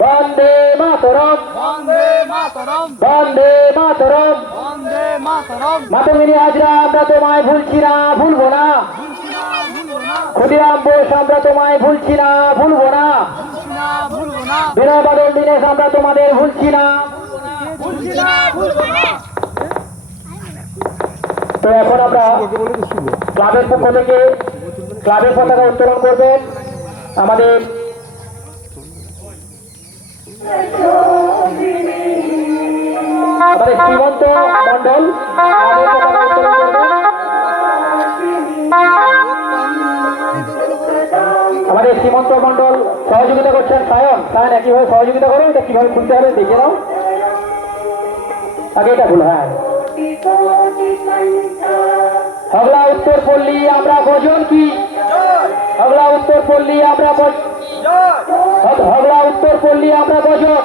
বন্দে মাতরম, বন্দে মাতরম, বন্দে মাতরম। বন্দে মাতরম। মাতঙ্গিনী হাজরা আমরা তোমায় ভুলছি না, ভুলবো না। ভুলছি না, ভুলবো না, ক্ষুদিরাম বোস আমরা তোমায় ভুলছি না, ভুলবো না। ভুলছি না, ভুলবো না, বিনয় বাদল দীনেশ আমরা তোমাদের ভুলছি না। ভুলছি না, ভুলবো না। তো এখন আমরা ক্লাবের পক্ষ থেকে ক্লাবের পতাকা উত্তোলন করবেন আমাদের শ্রীমন্ত মন্ডল ক্লাবের পতাকা উত্তোলন করবেন। আমাদের শ্রীমন্ত মন্ডল সহযোগিতা করছেন। সায়ন সায়ন একইভাবে সহযোগিতা করো। এটা কিভাবে খুলতে হবে দেখে নাও। আগে এটা ভুল। হ্যাঁ, হগলা উত্তর পল্লী আমরা গজন কি, হগলা উত্তর পল্লী আমরা হগলা উত্তর পল্লী আমরা গজন।